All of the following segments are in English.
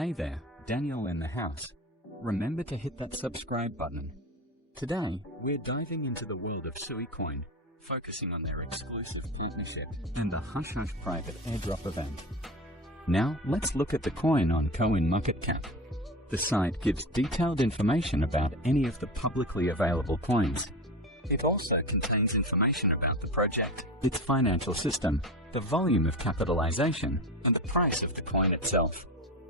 Hey there, Daniel in the house. Remember to hit that subscribe button. Today, we're diving into the world of SUI coin, focusing on their exclusive partnership and the hush-hush private airdrop event. Now, let's look at the coin on CoinMarketCap. The site gives detailed information about any of the publicly available coins. It also contains information about the project, its financial system, the volume of capitalization, and the price of the coin itself.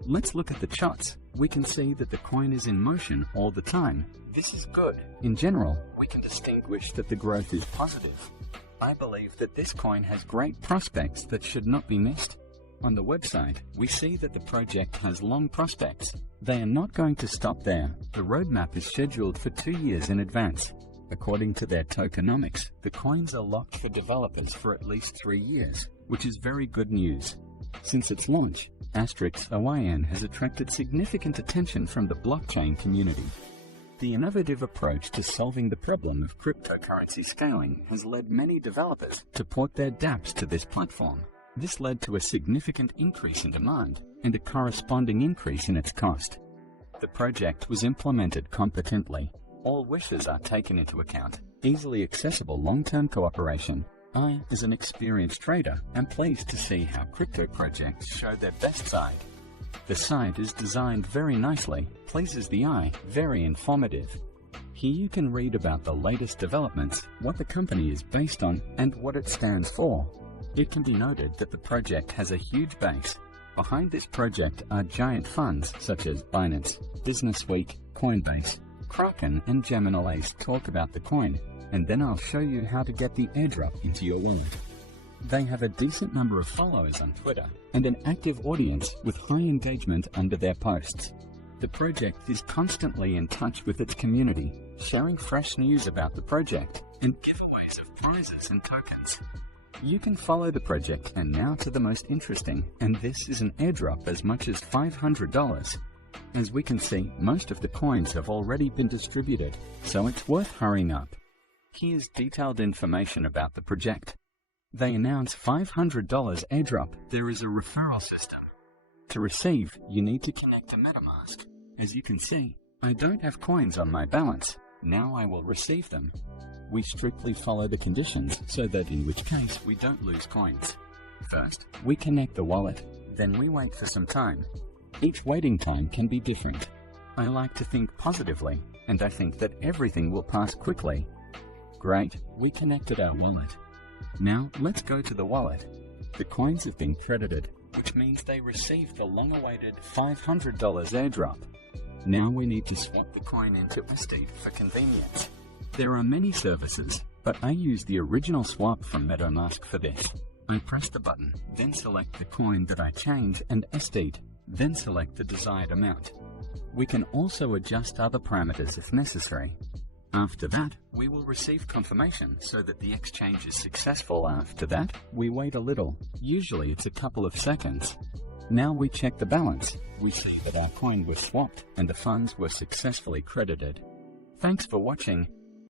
Let's look at the charts. We can see that the coin is in motion all the time. This is good. In general, we can distinguish that the growth is positive. I believe that this coin has great prospects that should not be missed. On the website, we see that the project has long prospects. They are not going to stop there. The roadmap is scheduled for 2 years in advance. According to their tokenomics, the coins are locked for developers for at least 3 years, which is very good news. Since its launch, *OIN has attracted significant attention from the blockchain community. The innovative approach to solving the problem of cryptocurrency scaling has led many developers to port their dApps to this platform. This led to a significant increase in demand and a corresponding increase in its cost. The project was implemented competently. All wishes are taken into account. Easily accessible long-term cooperation. I, as an experienced trader, am pleased to see how crypto projects show their best side. The site is designed very nicely, pleases the eye, very informative. Here you can read about the latest developments, what the company is based on, and what it stands for. It can be noted that the project has a huge base. Behind this project are giant funds such as Binance, Businessweek, Coinbase, Kraken, and Gemini talk about the coin, and then I'll show you how to get the airdrop into your wallet. They have a decent number of followers on Twitter and an active audience with high engagement under their posts. The project is constantly in touch with its community, sharing fresh news about the project and giveaways of prizes and tokens. You can follow the project, and now to the most interesting, and this is an airdrop as much as $500. As we can see, most of the coins have already been distributed, so it's worth hurrying up. Here's detailed information about the project. They announce $500 airdrop. There is a referral system. To receive, you need to connect to MetaMask. As you can see, I don't have coins on my balance. Now I will receive them. We strictly follow the conditions so that in which case we don't lose coins. First, we connect the wallet, then we wait for some time. Each waiting time can be different. I like to think positively, and I think that everything will pass quickly. Great, we connected our wallet. Now let's go to the wallet. The coins have been credited, which means they received the long-awaited $500 airdrop. Now we need to swap the coin into USD for convenience. There are many services, but I use the original swap from MetaMask for this. I press the button, then select the coin that I change and USD, then select the desired amount. We can also adjust other parameters if necessary. After that, we will receive confirmation so that the exchange is successful. After that, we wait a little. Usually it's a couple of seconds. Now we check the balance. We see that our coin was swapped and the funds were successfully credited. Thanks for watching.